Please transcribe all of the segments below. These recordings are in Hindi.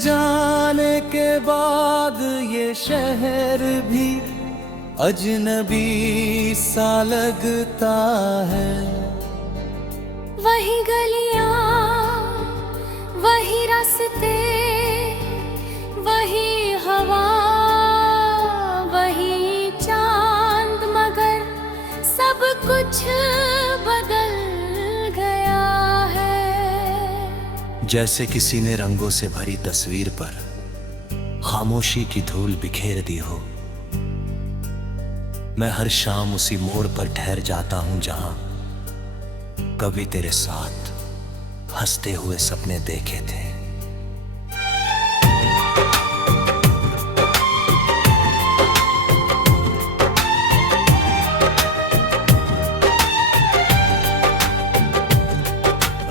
जाने के बाद ये शहर भी अजनबी सा लगता है। वही गलियां, वही रास्ते, वही हवा, वही चांद, मगर सब कुछ बदल गया है। जैसे किसी ने रंगों से भरी तस्वीर पर खामोशी की धूल बिखेर दी हो। मैं हर शाम उसी मोड़ पर ठहर जाता हूं जहां कभी तेरे साथ हंसते हुए सपने देखे थे।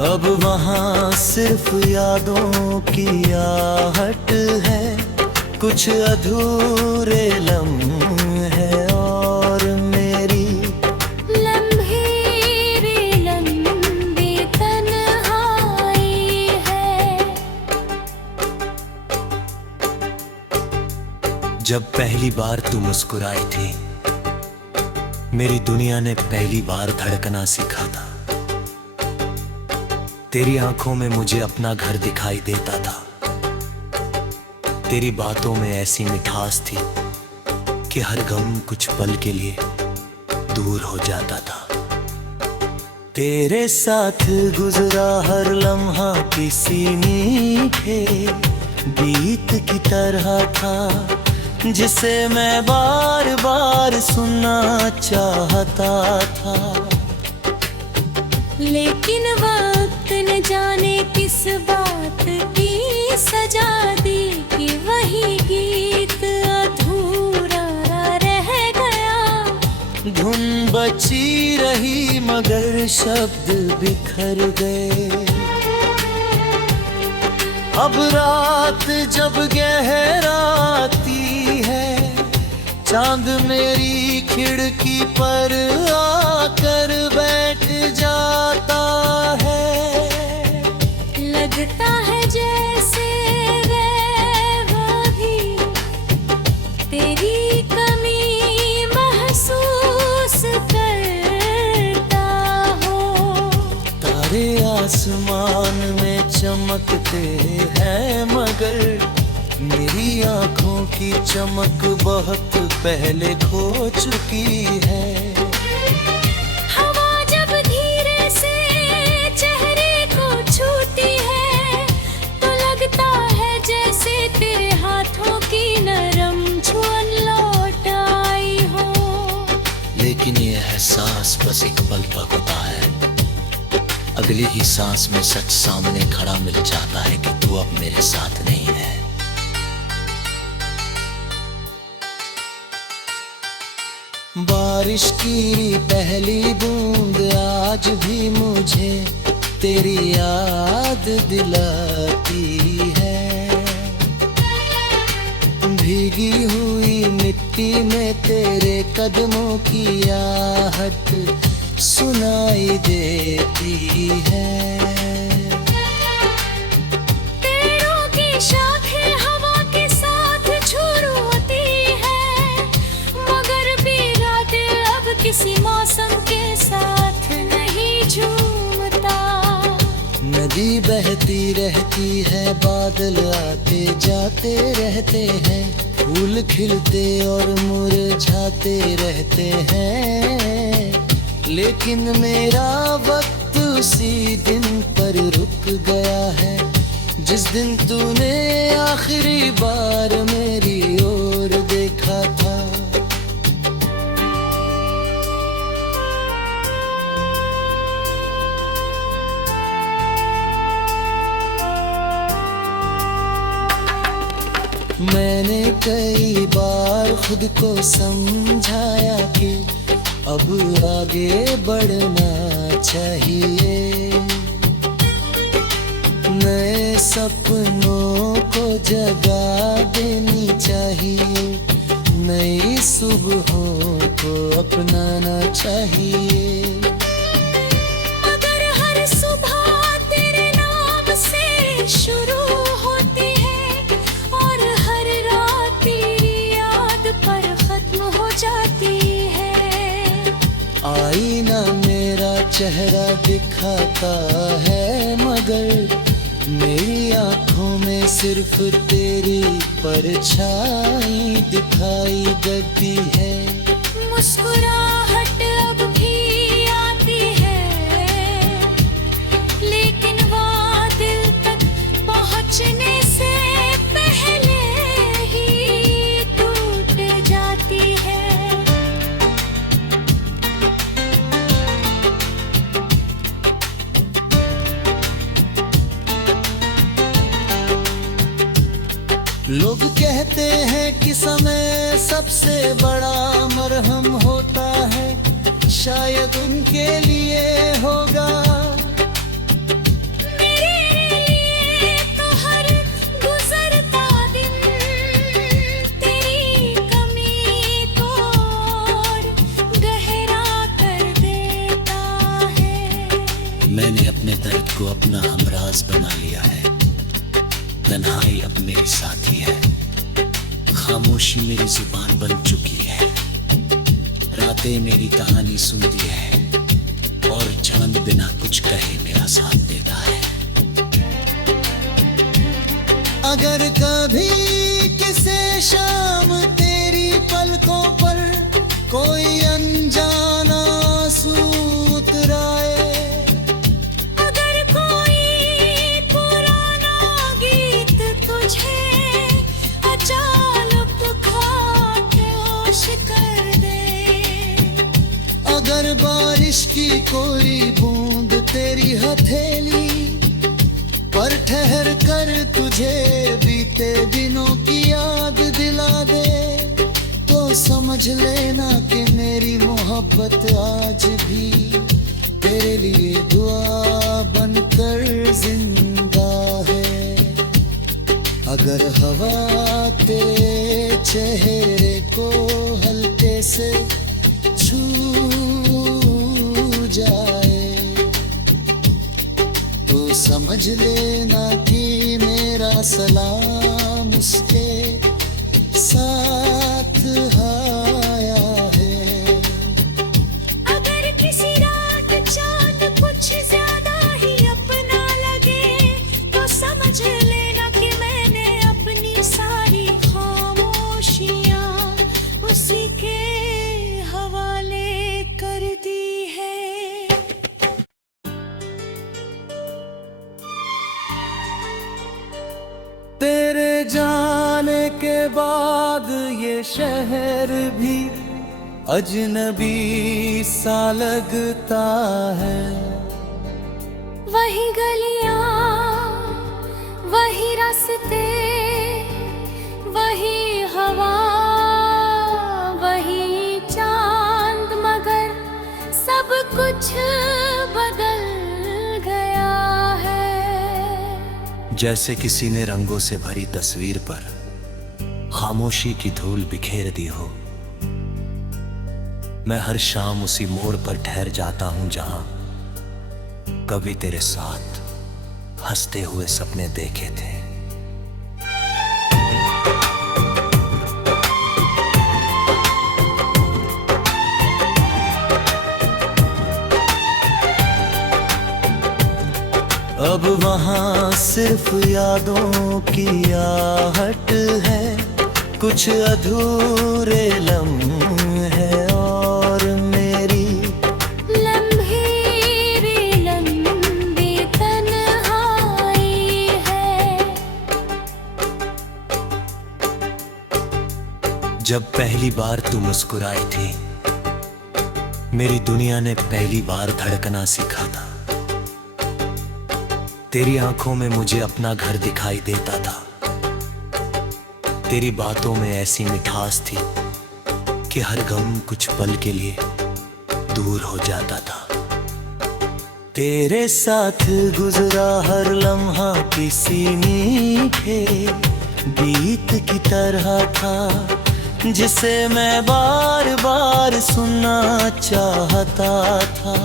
अब वहां सिर्फ यादों की आहट है, कुछ अधूरे लम्हे और मेरी लंबी तन्हाई है। जब पहली बार तू मुस्कुराई थी, मेरी दुनिया ने पहली बार धड़कना सीखा था। तेरी आंखों में मुझे अपना घर दिखाई देता था। तेरी बातों में ऐसी मिठास थी कि हर गम कुछ पल के लिए दूर हो जाता था। तेरे साथ गुजरा हर लम्हा किसी मीठे गीत की तरह था, जिसे मैं बार बार सुनना चाहता था। लेकिन वक्त न जाने किस बात की सजा दी कि वही गीत अधूरा रह गया। धुन बची रही मगर शब्द बिखर गए। अब रात जब गहराती है, चांद मेरी खिड़की पर आकर बैठ जाता है। लगता है जैसे वह भी तेरी कमी महसूस करता हो। तारे आसमान में चमकते हैं मगर मेरी आंखों की चमक बहुत पहले खो चुकी है। हवा जब धीरे से चेहरे को छूती है, तो लगता है जैसे तेरे हाथों की नरम छुअन लौट आई हो। लेकिन ये एहसास बस एक पल तक होता है। अगली ही सांस में सच सामने खड़ा मिल जाता है कि तू अब मेरे साथ नहीं है। बारिश की पहली बूंद आज भी मुझे तेरी याद दिलाती है। भीगी हुई मिट्टी में तेरे कदमों की आहट सुनाई देती है। पेड़ों की शाखें हवा के साथ झुरती है, मगर भीगा दिल अब किसी मौसम के साथ नहीं झूमता। नदी बहती रहती है, बादल आते जाते रहते हैं, फूल खिलते और मुरझाते रहते हैं। लेकिन मेरा वक्त उसी दिन पर रुक गया है, जिस दिन तूने आखिरी बार मेरी ओर देखा था। मैंने कई बार खुद को समझाया कि अब आगे बढ़ना चाहिए। नए सपनों को जगह देनी चाहिए, नई सुबहों को अपनाना चाहिए। मगर हर सुबह तेरे नाम से शुरू होती है, चेहरा दिखाता है, मगर मेरी आंखों में सिर्फ तेरी परछाई दिखाई देती है। मुस्कुराहट अब भी आती है, लेकिन वो दिल तक पहुंचने से पहले ही टूट जाती है। लोग कहते हैं कि समय सबसे बड़ा मरहम होता है, शायद उनके लिए होगा। मेरे लिए तो हर गुजरता दिन तेरी कमी को और गहरा कर देता है। मैंने अपने दर्द को अपना हमराज बना लिया है, तन्हाई अब मेरी साथी है, खामोशी मेरी जुबान बन चुकी है, रातें मेरी कहानी सुनती है और चांद बिना कुछ कहे मेरा साथ देता है। अगर कभी किसी शाम तेरी पलकों पर कोई अनजाना आंसू उतराए, अगर बारिश की कोई बूंद तेरी हथेली पर ठहर कर तुझे बीते दिनों की याद दिला दे, तो समझ लेना कि मेरी मोहब्बत आज भी तेरे लिए दुआ बनकर जिंदा है। अगर हवा तेरे चेहरे को हल्के से छू जाए, तो समझ लेना कि मेरा सलाम उसके साथ आया है। अगर किसी रात चांद कुछ ज्यादा ही अपना लगे, तो समझ लेना कि मैंने अपनी सारी खामोशियां उसी के हवाले कर दी है। तेरे जाने के बाद ये शहर भी अजनबी सा लगता है। वही गलियां, वही रास्ते, वही हवा, वही चांद, मगर सब कुछ बदल गया है। जैसे किसी ने रंगों से भरी तस्वीर पर खामोशी की धूल बिखेर दी हो, मैं हर शाम उसी मोड़ पर ठहर जाता हूं जहां कभी तेरे साथ हंसते हुए सपने देखे थे। अब वहाँ सिर्फ यादों की आहट है, कुछ अधूरे लम्हे और मेरी लंबी तन्हाई है। जब पहली बार तू मुस्कुराई थी, मेरी दुनिया ने पहली बार धड़कना सीखा था। तेरी आंखों में मुझे अपना घर दिखाई देता था, तेरी बातों में ऐसी मिठास थी कि हर गम कुछ पल के लिए दूर हो जाता था। तेरे साथ गुजरा हर लम्हा किसी मीठे गीत की तरह था, जिसे मैं बार बार सुनना चाहता था।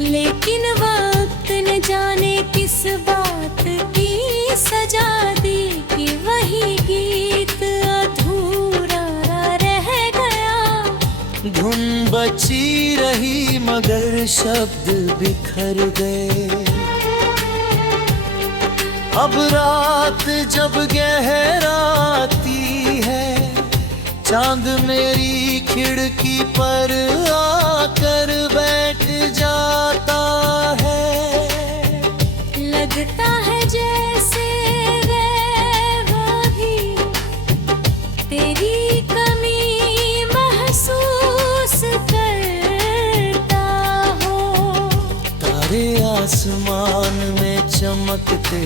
लेकिन वक्त न जाने किस बात की सजा दी कि वही गीत अधूरा रह गया। धुन बची रही मगर शब्द बिखर गए। अब रात जब गहराती है, चांद मेरी खिड़की पर आकर बैठ जाता है। लगता है जैसे वह भी तेरी कमी महसूस करता हो। तारे आसमान में चमकते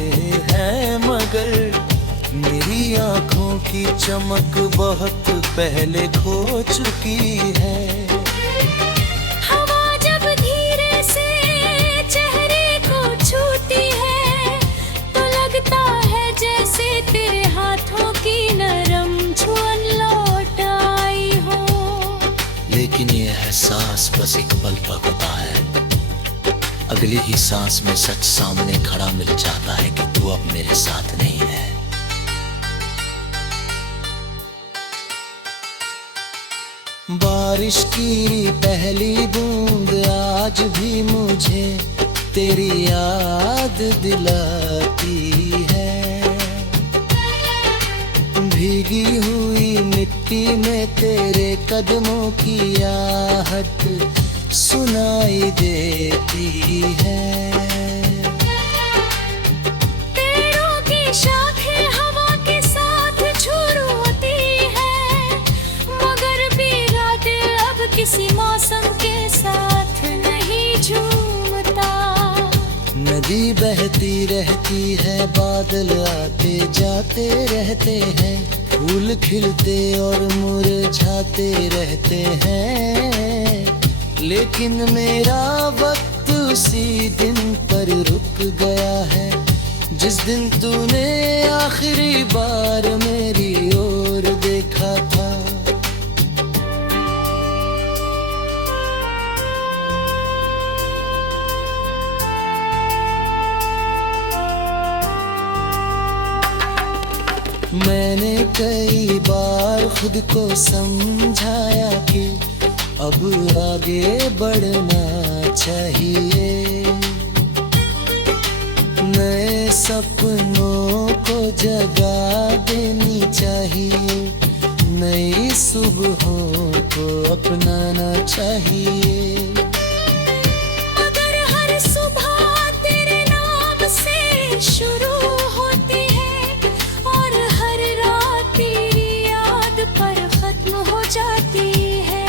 हैं मगर मेरी आंखों की चमक बहुत पहले खो चुकी है। हवा जब धीरे से चेहरे को छूती है तो लगता है जैसे तेरे हाथों की नरम छुअन लौट आई हो। लेकिन ये एहसास बस एक पल का होता है, अगली ही सांस में सच सामने खड़ा मिल जाता है कि तू अब मेरे साथ नहीं है। बारिश की पहली बूंद आज भी मुझे तेरी याद दिलाती है। भीगी हुई मिट्टी में तेरे कदमों की आहट सुनाई देती है। पेड़ों की शाखें हवा के साथ झुर्मुती है मगर मेरा दिल अब किसी मौसम के साथ नहीं झूमता। नदी बहती रहती है, बादल आते जाते रहते हैं, फूल खिलते और मुरझाते रहते हैं। लेकिन मेरा वक्त उसी दिन पर रुक गया है जिस दिन तूने आखिरी बार मेरी ओर देखा था। मैंने कई बार खुद को समझाया कि अब आगे बढ़ना चाहिए, नए सपनों को जगह देनी चाहिए, नई सुबहों को अपनाना चाहिए। मगर हर सुबह तेरे नाम से शुरू होती है और हर रात तेरी याद पर खत्म हो जाती है।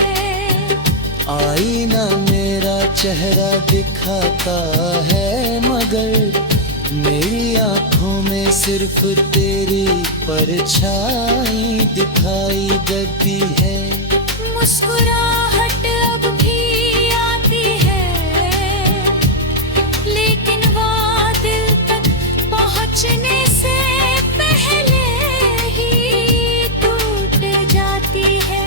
आईना मेरा चेहरा दिखाता है मगर मेरी आंखों में सिर्फ तेरी परछाई दिखाई देती है। मुस्कुराहट अब भी आती है लेकिन वो दिल तक पहुंचने से पहले ही टूट जाती है।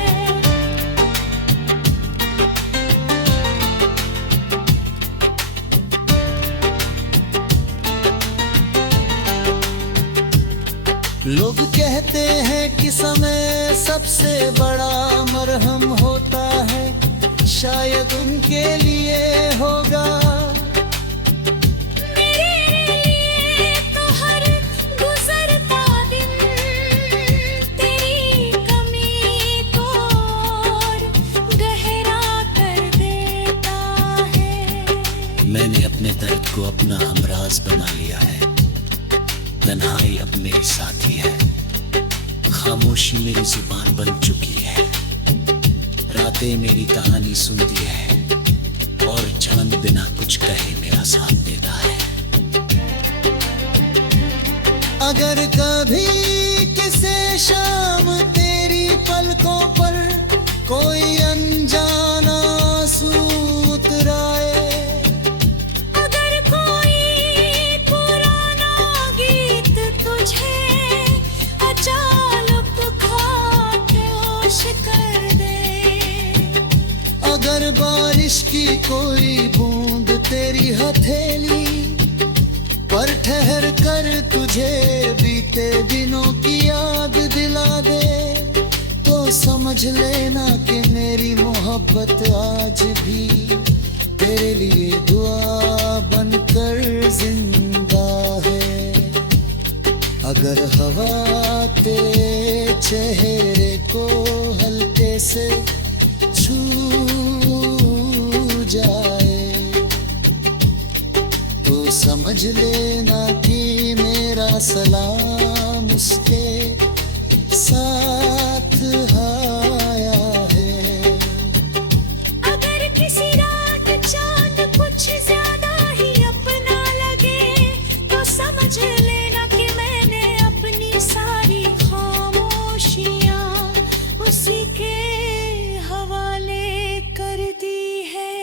लोग कहते हैं कि समय सबसे बड़ा मरहम होता है, शायद उनके लिए होगा। मेरे लिए तो हर गुजरता दिन तेरी कमी को और गहरा कर देता है। मैंने अपने दर्द को अपना हमराज बना लिया है, तन्हाई अब मेरी साथी है, खामोशी मेरी जुबान बन चुकी है, रातें मेरी कहानी सुनती है और चांद बिना कुछ कहे मेरा साथ देता है। अगर कभी किसी शाम तेरी पलकों पर कोई अनजाना आंसू उतराए, अगर बारिश की कोई बूंद तेरी हथेली पर ठहर कर तुझे बीते दिनों की याद दिला दे तो समझ समझ लेना कि मेरी मोहब्बत आज भी तेरे लिए दुआ बनकर जिंदा है। अगर हवा तेरे चेहरे को हल्के से छू जाए तो समझ लेना कि मेरा सलाम उसके साथ आया है। अगर किसी रात चांद कुछ ज्यादा ही अपना लगे तो समझ लेना कि मैंने अपनी सारी खामोशियां उसी के हवाले कर दी है।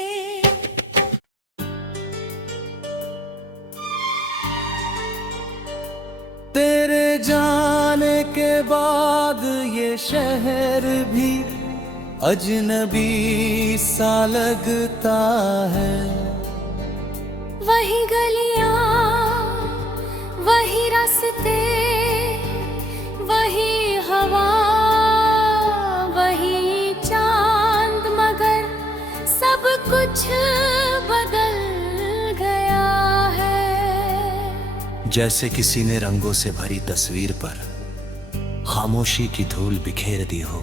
तेरे जाने के बाद ये शहर भी अजनबी सा लगता है। वही गलियां, वही रास्ते, वही हवा, वही चांद, मगर सब कुछ बदल गया है। जैसे किसी ने रंगों से भरी तस्वीर पर खामोशी की धूल बिखेर दी हो।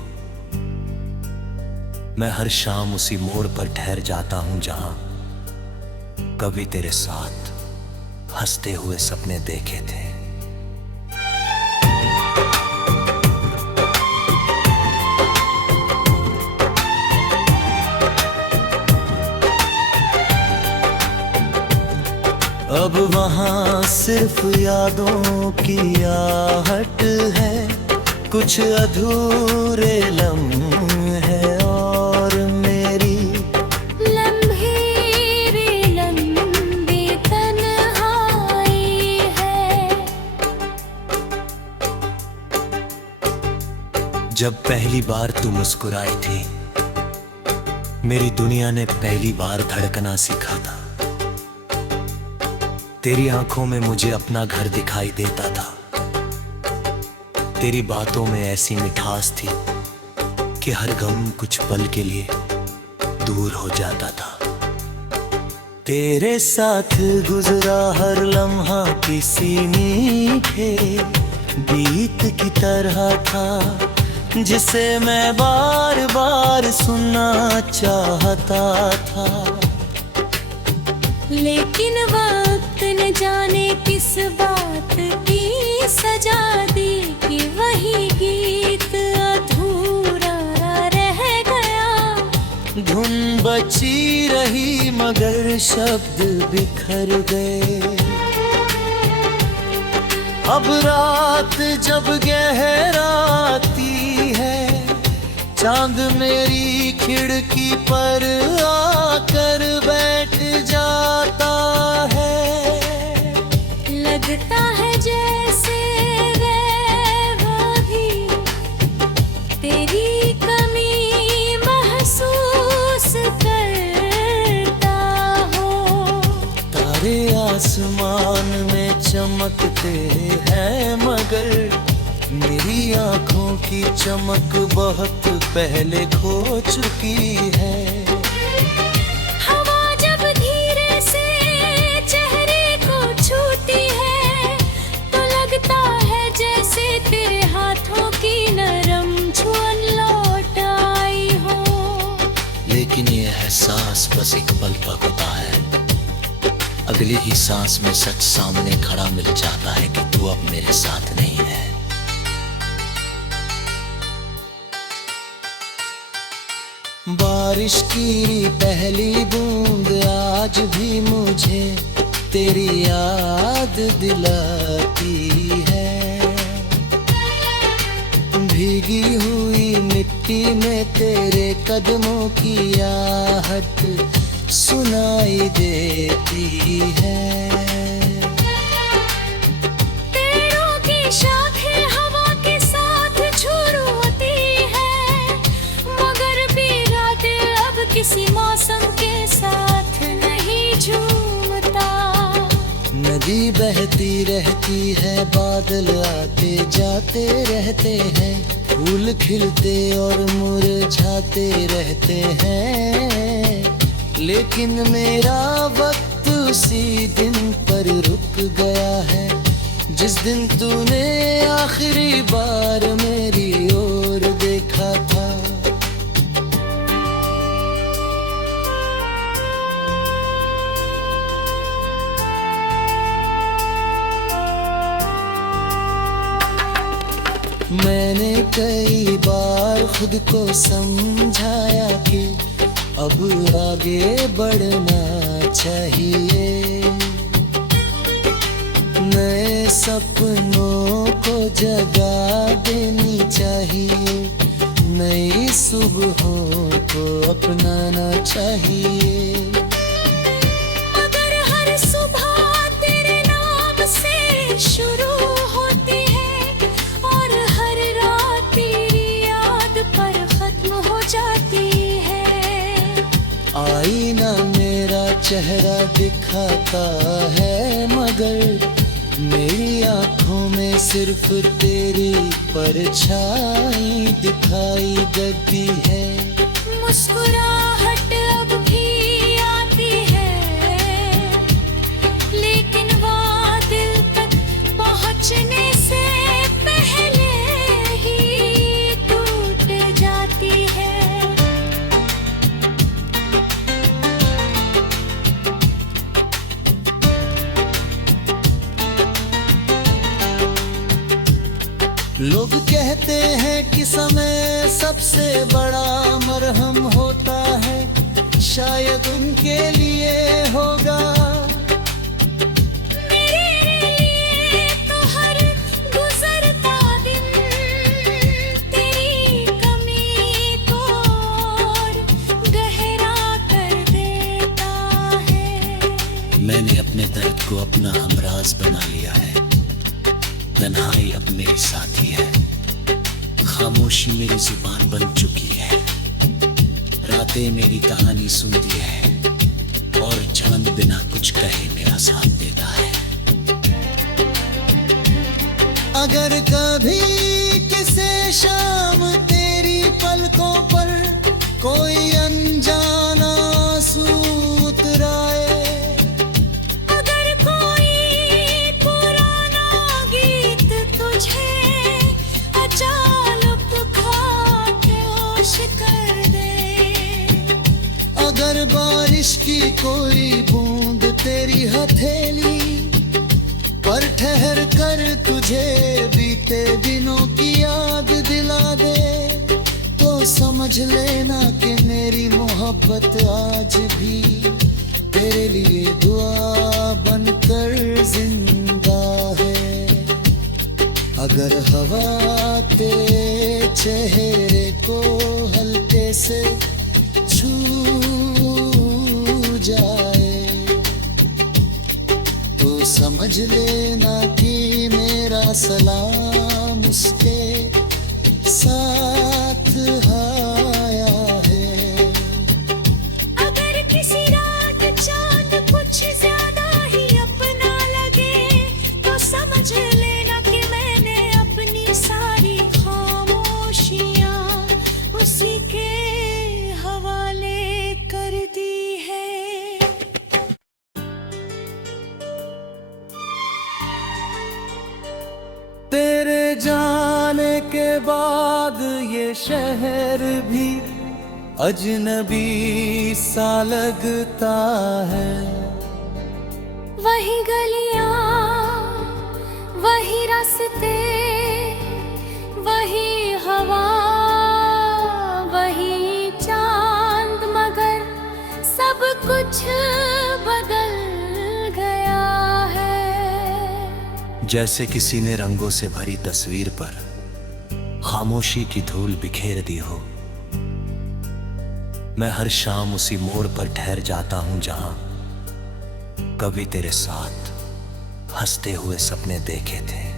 मैं हर शाम उसी मोड़ पर ठहर जाता हूं जहां कभी तेरे साथ हंसते हुए सपने देखे थे। अब वहां सिर्फ यादों की आहट है, कुछ अधूरे लम्हे और मेरी लंबी तन्हाई है। जब पहली बार तू मुस्कुराई थी, मेरी दुनिया ने पहली बार धड़कना सीखा था। तेरी आंखों में मुझे अपना घर दिखाई देता था। तेरी बातों में ऐसी मिठास थी कि हर गम कुछ पल के लिए दूर हो जाता था। तेरे साथ गुजरा हर लम्हा किसी मीठे गीत की तरह था, जिसे मैं बार बार सुनना चाहता था। लेकिन वक्त न जाने किस बात की सजा दी कि वही गीत अधूरा रह गया। धुन बची रही मगर शब्द बिखर गए। अब रात जब गहराती है, चांद मेरी खिड़की पर आकर बैठ जाता है। लगता है जैसे वह भी तेरी कमी महसूस करता हो। तारे आसमान में चमकते हैं मगर मेरी आंखों की चमक बहुत पहले खो चुकी है। हवा जब धीरे से चेहरे को छूती है तो लगता है जैसे तेरे हाथों की नरम छुअन लौट आई हो। लेकिन ये एहसास बस एक पल का होता है। अगली ही सांस में सच सामने खड़ा मिल जाता है कि तू अब मेरे साथ नहीं है। बारिश की पहली बूंद आज भी मुझे तेरी याद दिलाती है। भीगी हुई मिट्टी में तेरे कदमों की आहट सुनाई देती है। पेड़ों की शाखें हवा के साथ झुरती है, मगर भीगा दिल अब किसी मौसम के साथ नहीं झूमता। नदी बहती रहती है, बादल आते जाते रहते हैं, फूल खिलते और मुरझाते रहते हैं, लेकिन मेरा वक्त उसी दिन पर रुक गया है जिस दिन तूने आखिरी बार मेरी ओर देखा था। मैंने कई बार खुद को समझाया कि अब आगे बढ़ना चाहिए, नए सपनों को जगह देनी चाहिए, नई सुबहों को अपनाना चाहिए। मगर हर सुबह तेरे नाम से शुरू होती है और हर रात तेरी याद पर खत्म हो जाती है। आईना मेरा चेहरा दिखाता है, मगर मेरी आंखों में सिर्फ तेरी परछाई दिखाई देती है। मुस्कुराहट अब भी आती है, लेकिन वो दिल तक पहुंचने से पहले ही टूट जाती है। लोग कहते हैं कि समय सबसे बड़ा मरहम होता है, शायद उनके लिए होगा। मेरे लिए तो हर गुजरता दिन तेरी कमी को और गहरा कर देता है। मैंने अपने दर्द को अपना हमराज बना लिया है, तन्हाई अब मेरी साथी है, खामोशी मेरी जुबान बन चुकी है, रातें मेरी कहानी सुनती है और चांद बिना कुछ कहे मेरा साथ देता है। अगर कभी किसी शाम तेरी पलकों पर कोई अनजाना आंसू उतराए, अगर बारिश की कोई बूंद तेरी हथेली पर ठहर कर तुझे बीते दिनों की याद दिला दे, तो समझ लेना कि मेरी मोहब्बत आज भी तेरे लिए दुआ बनकर जिंदा है। अगर हवा तेरे चेहरे को हल्के से छू जाए, तो समझ लेना कि मेरा सलाम उसके साथ आया है। अगर किसी रात चांद कुछ ज्यादा ही अपना लगे, तो समझ लेना कि मैंने अपनी सारी खामोशियां उसी के हवाले कर दी है। तेरे जाने के बाद ये शहर भी अजनबी सा लगता है। वही गलियां, वही रास्ते, वही हवा, वही चांद, मगर सब कुछ बदल गया है। जैसे किसी ने रंगों से भरी तस्वीर पर खामोशी की धूल बिखेर दी हो। मैं हर शाम उसी मोड़ पर ठहर जाता हूं जहां कभी तेरे साथ हंसते हुए सपने देखे थे।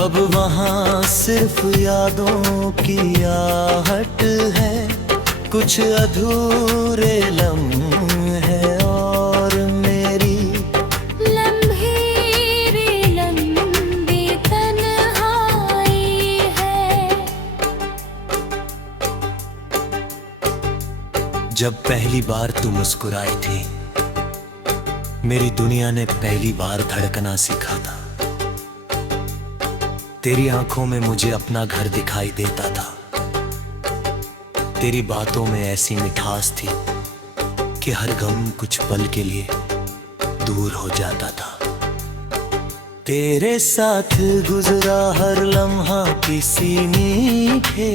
अब वहां सिर्फ यादों की आहट है, कुछ अधूरे लम्हे और मेरी लंबी तन्हाई है। जब पहली बार तू मुस्कुराई थी, मेरी दुनिया ने पहली बार धड़कना सीखा था। तेरी आंखों में मुझे अपना घर दिखाई देता था। तेरी बातों में ऐसी मिठास थी कि हर गम कुछ पल के लिए दूर हो जाता था। तेरे साथ गुजरा हर लम्हा किसी मीठे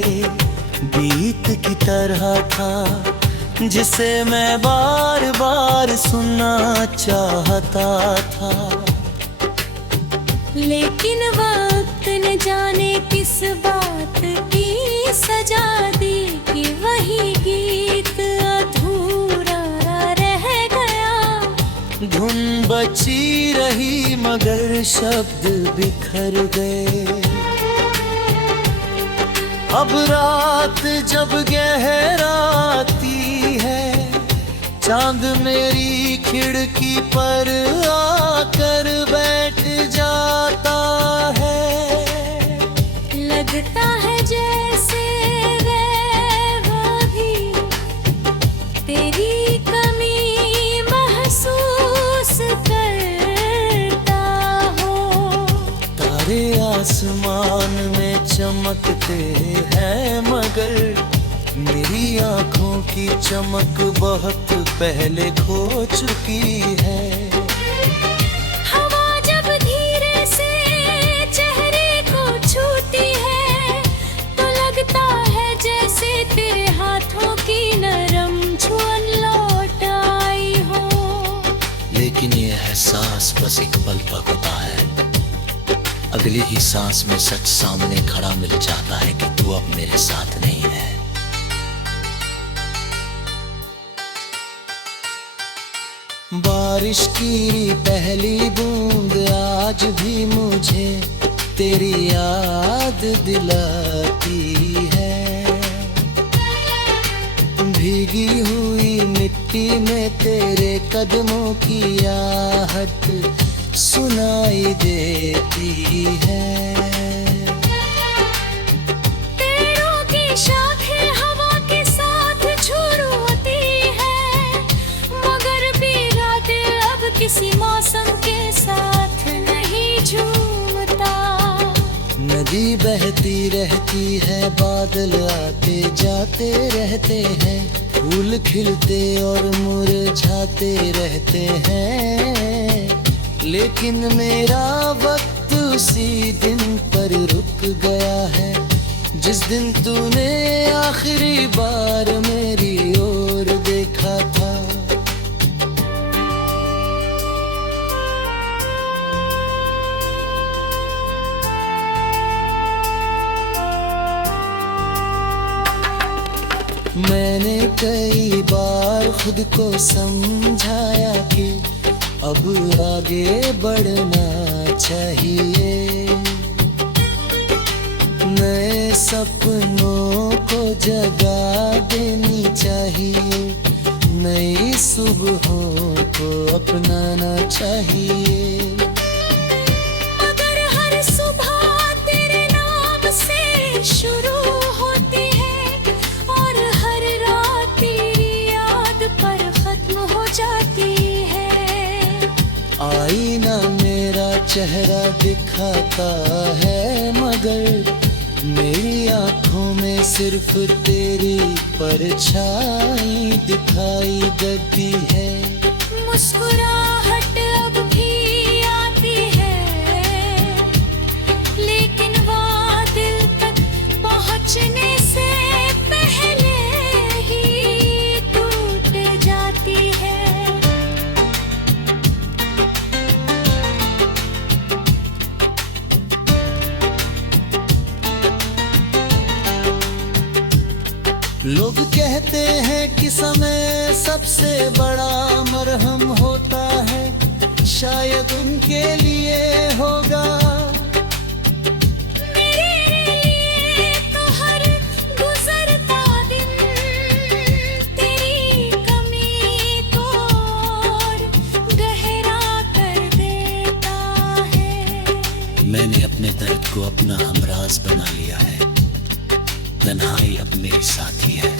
गीत की तरह था, जिसे मैं बार बार सुनना चाहता था। लेकिन वक्त न जाने किस बात की सजा दी कि वही गीत अधूरा रह गया। धुन बची रही मगर शब्द बिखर गए। अब रात जब गहराती है, चांद मेरी खिड़की पर आकर बैठ जाता है। लगता है जैसे वह भी तेरी कमी महसूस करता हो। तारे आसमान में चमकते हैं मगर मेरी आंखों की चमक बहुत पहले खो चुकी है। हवा जब धीरे से चेहरे को छूती है, तो लगता है जैसे तेरे हाथों की नरम छुअन लौट आई हो। लेकिन ये एहसास बस एक पल तक होता है। अगली ही सांस में सच सामने खड़ा मिल जाता है कि तू अब मेरे साथ नहीं है। बारिश की पहली बूंद आज भी मुझे तेरी याद दिलाती है। भीगी हुई मिट्टी में तेरे कदमों की आहट सुनाई देती है। पेड़ों की शाखें हवा के साथ झुरती है, मगर भीगा दिल अब किसी मौसम के साथ नहीं झूमता। नदी बहती रहती है, बादल आते जाते रहते हैं, फूल खिलते और मुरझाते रहते हैं। लेकिन मेरा वक्त उसी दिन पर रुक गया है, जिस दिन तूने आखिरी बार मेरी ओर देखा था। मैंने कई बार खुद को समझाया कि अब आगे बढ़ना चाहिए। नए सपनों को जगह देनी चाहिए, नई सुबहों को अपनाना चाहिए। मगर हर सुबह तेरे नाम से शुरू होती है और हर रात तेरी याद पर खत्म हो जाती है। आईना मेरा चेहरा दिखाता है मगर मेरी आंखों में सिर्फ तेरी परछाई दिखाई देती है। मुस्कुराहट अब भी आती है, लेकिन वो दिल तक पहुंचने से पहले ही टूट जाती है। लोग कहते हैं कि समय सबसे बड़ा मरहम होता है, शायद उनके लिए होगा। मेरे लिए तो हर गुजरता दिन दर्द को अपना हमराज बना लिया है, तन्हाई अब मेरी साथी है।